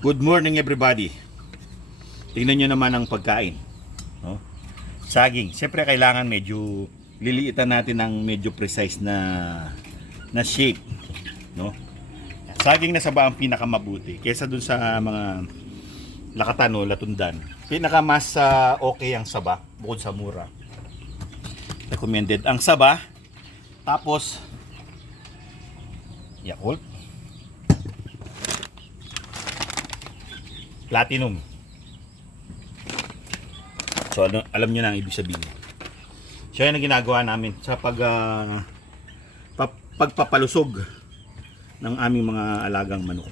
Good morning everybody. Tingnan nyo naman ang pagkain, no? Saging. Siyempre kailangan medyo liliitan natin ng medyo precise na shape, no? Saging na saba ang pinakamabuti kaysa dun sa mga lakatan o latundan. Pinaka mas okay ang saba bukod sa mura. Recommended ang saba. Tapos Yakult, Platinum. So alam niyo na ang ibig sabihin. So yan ang ginagawa namin sa pagpapalusog ng aming mga alagang manok.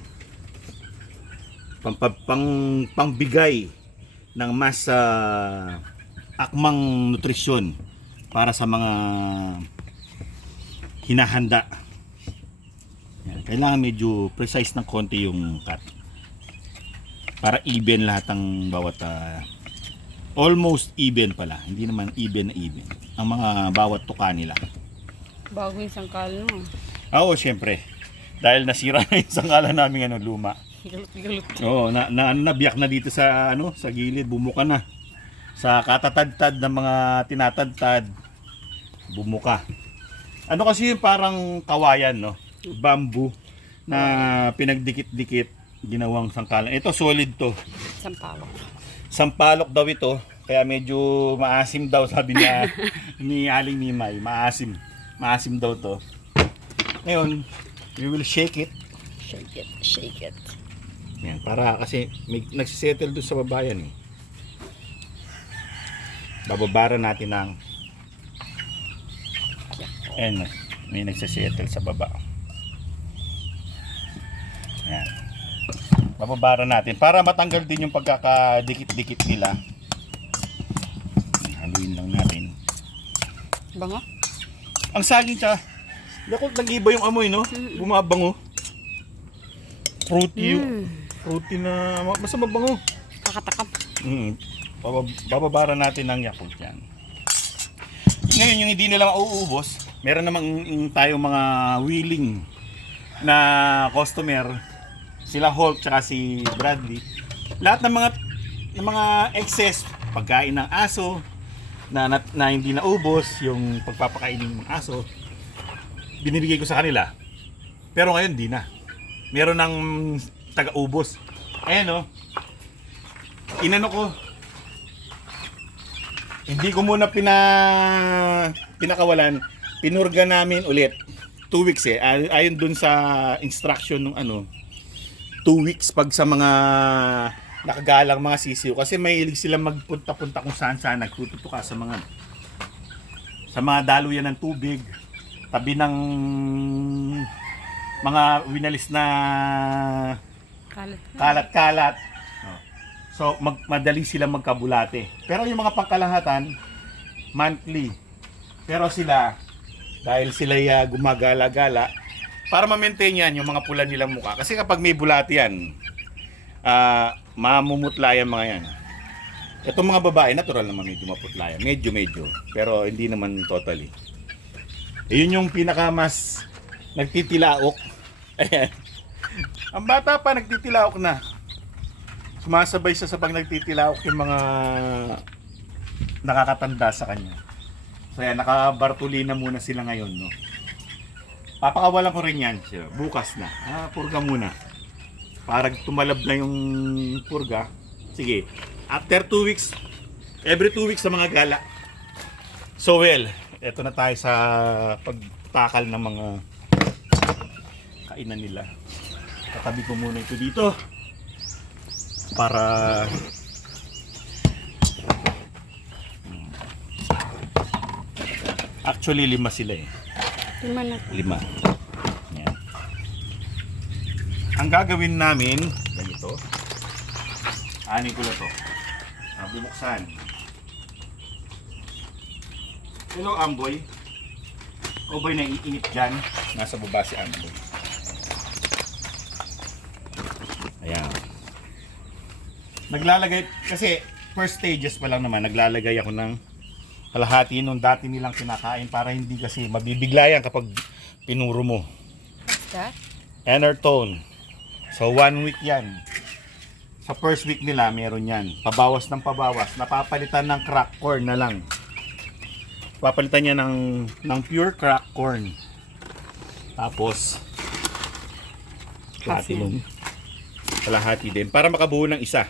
Pangbigay ng mas akmang nutrisyon para sa mga hinahanda. Yan. Kailangan medyo precise ng konti yung cut para even lahat ng bawat almost even pala, hindi naman even na even ang mga bawat tuka nila. Bago yung sangkal mo. Oo, syempre. Dahil nasira na yung sangkalan namin luma. Galot-galot. Oo, nabiyak na dito sa sa gilid, bumuka na. Sa katatadtad ng mga tinatadtad, bumuka. Ano kasi yung parang kawayan, no? Bamboo na pinagdikit-dikit, ginawang sangkalan. Ito solid to. Sampalok. Sampalok daw ito, kaya medyo maasim daw sabi niya ni Aling Nimay, maasim. Maasim daw to. Ngayon, we will shake it. Shake it, shake it. Yan, para kasi may nagsisettle doon sa babayan eh. Bababara natin ng and may nagsisettle sa baba. Yan. Bababara natin para matanggal din yung pagkakadikit-dikit nila. Haluin lang natin. Bango? Ang saging siya, Yakult, nag-iba yung amoy, no? Bumabango. Fruity fruity na, basta mabango. Kakatakam. Bababara natin ng Yakult yan. Ngayon, yung hindi nila mauubos, meron namang tayong mga willing na customer, sila Hulk tsaka si Bradley. Lahat ng mga excess pagkain ng aso na hindi naubos, yung pagpapakainin ng aso, binibigay ko sa kanila. Pero ngayon di na. Meron ng taga-ubos. Ayan o. Inano ko. Hindi ko muna pinakawalan. Pinurga namin ulit. 2 weeks eh. Ayon dun sa instruction ng 2 weeks pag sa mga nakagalang mga sisiw. Kasi mahilig sila magpunta-punta kung saan-saan. Nagtututuka sa mga daluyan ng tubig. Tabi ng mga winalis na kalat-kalat. So madali sila magkabulate. Pero yung mga pangkalahatan, monthly. Pero sila, dahil sila gumagala-gala, para ma-maintain yan yung mga pula nilang mukha. Kasi kapag may bulate yan, mamumutla yan mga yan. Itong mga babae, natural naman medyo maputla yan. Medyo. Pero hindi naman totally. Yun yung pinaka mas nagtitilaok. Ayan. Ang bata pa nagtitilaok na. Sumasabay siya sa pag nagtitilaok yung mga nakakatanda sa kanya. So yan, nakabartuli na muna sila ngayon, no? Papakawalan ko rin yan siya. Bukas na. Purga muna. Para tumalab na yung purga. Sige. After 2 weeks, every 2 weeks sa mga gala. So well, eto na tayo sa pagtakal ng mga kainan nila. Katabi ko muna ito dito. Para actually 5 sila eh. 5 na. 5. Yan. Ang gagawin namin ganito. Ani ko na to. Bubuksan. Hello Amboy. Amboy na iinit dyan. Nasa baba si Amboy. Ayan. Naglalagay, kasi first stages pa lang naman, naglalagay ako ng kalahati nung dati nilang kinakain para hindi kasi mabibiglayan kapag pinuro mo. What's that? Enertone. So 1 week yan. Sa first week nila, meron yan. Pabawas ng pabawas. Napapalitan ng crack corn na lang. Papalitan niya ng pure crack corn. Tapos, kalahati nun. Kalahati din. Para makabuo ng isa.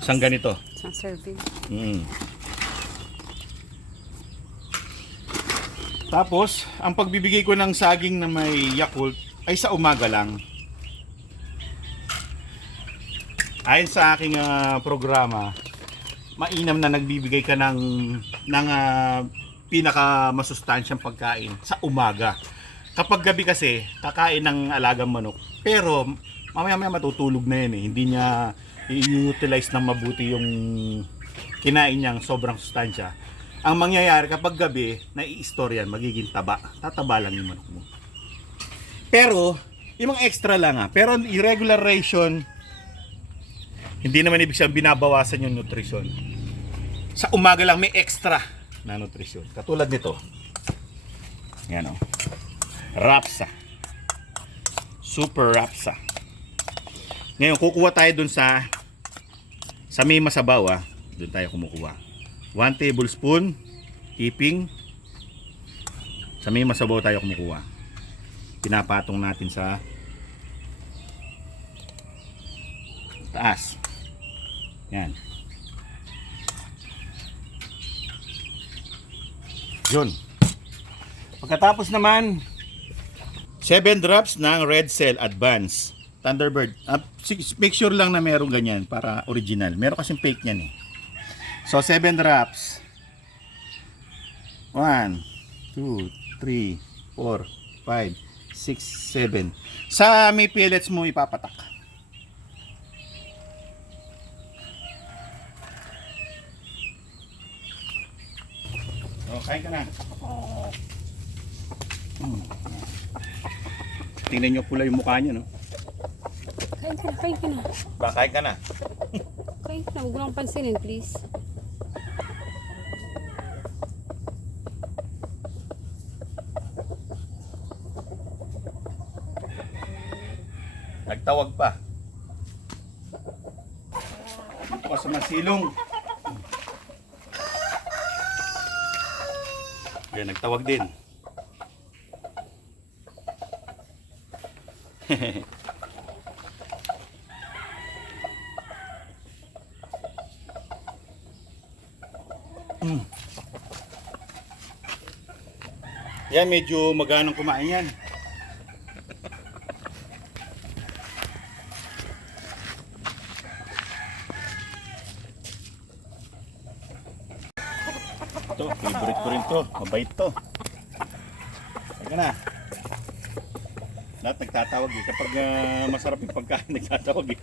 Isang ganito. Isang serving. Tapos, ang pagbibigay ko ng saging na may Yakult ay sa umaga lang. Ayon sa aking programa, mainam na nagbibigay ka ng pinaka masustansyang pagkain sa umaga. Kapag gabi kasi, kakain ng alagang manok. Pero, mamaya matutulog na yan eh. Hindi niya i-utilize ng mabuti yung kinain niyang sobrang sustansya. Ang mangyayari kapag gabi, nai-store yan, magiging taba. Tataba lang yung manok mo. Pero, yung mga extra lang Pero irregular ration, hindi naman ibig sabihin binabawasan yung nutrition. Sa umaga lang may extra na nutrition. Katulad nito. Yan o. Rapsa. Super Rapsa. Ngayon, kukuha tayo dun sa may masabaw Doon tayo kumukuha. 1 tablespoon keeping. Sa may masabaw tayo kumukuha. Pinapatong natin sa taas. Yan. Yun. Pagkatapos naman, 7 drops ng Red Cell Advance Thunderbird. Make sure lang na meron ganyan para original. Meron kasing fake niyan eh. So 7 drops. 1, 2, 3, 4, 5, 6, 7. Sa may pellets mo ipapatak. Oh, kain ka na. Tingnan nyo pula yung mukha niya, no? Kain ka na, kain ka na. Ba, kain ka na. Kain ka na, huwag mo lang pansinin, please. Nagtawag pa. Dito ka sa masilong. Ayan, nagtawag din. Yan, medyo maganang kumain yan. Ito, favorite ko rin to. Mabait to. Teka na. Lahat nagtatawag eh. Kapag masarap yung pagkain, nagtatawag eh.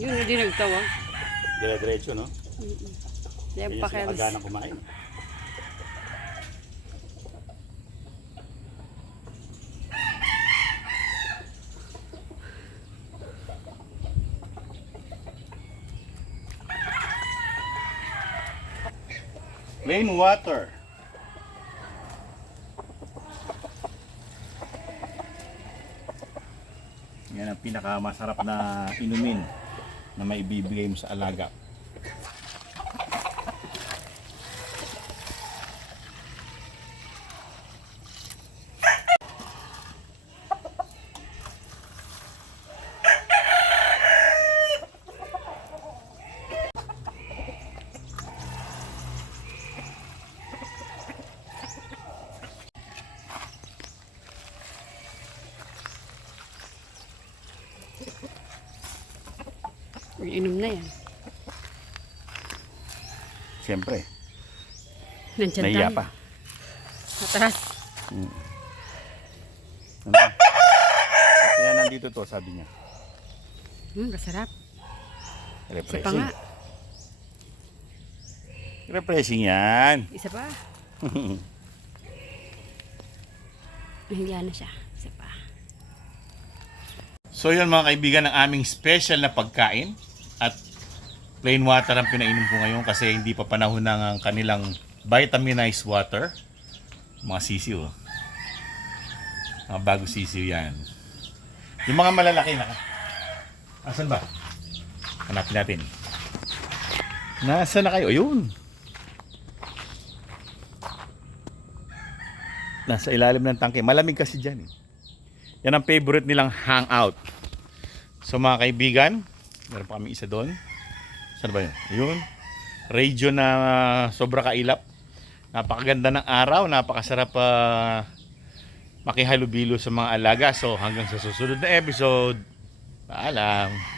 Yun, hindi nagtawag. Dire-diretso, no? Yan Kaya pa sila kaya. kaganang kumain. Plain water. Yan ang pinakamasarap na inumin na maibibigay mo sa alaga. Inom na yan. Siyempre, Nandiyan nahiya tayo. pa. Mataas. Ano? Kaya nandito to, sabi niya. Kasarap. Isa pa Refreshing. nga. Refreshing yan. Isa pa. Nahiya na siya. Isa pa. So yun mga kaibigan, ang aming special na pagkain. At Plain water ang pinainom ko ngayon kasi hindi pa panahon ng kanilang vitaminized water. Mga sisiw. Mga bago sisiw yan. Yung mga malalaki na. Asan ba? Hanapin natin. Nasaan na kayo? Ayun. Nasa ilalim ng tangke. Malamig kasi dyan eh. Yan ang favorite nilang hangout. So mga kaibigan, meron pa kami isa doon. Saan ba yun? Ayun. Radio na sobra kailap. Napakaganda ng araw. Napakasarap makihalubilo sa mga alaga. So hanggang sa susunod na episode. Paalam.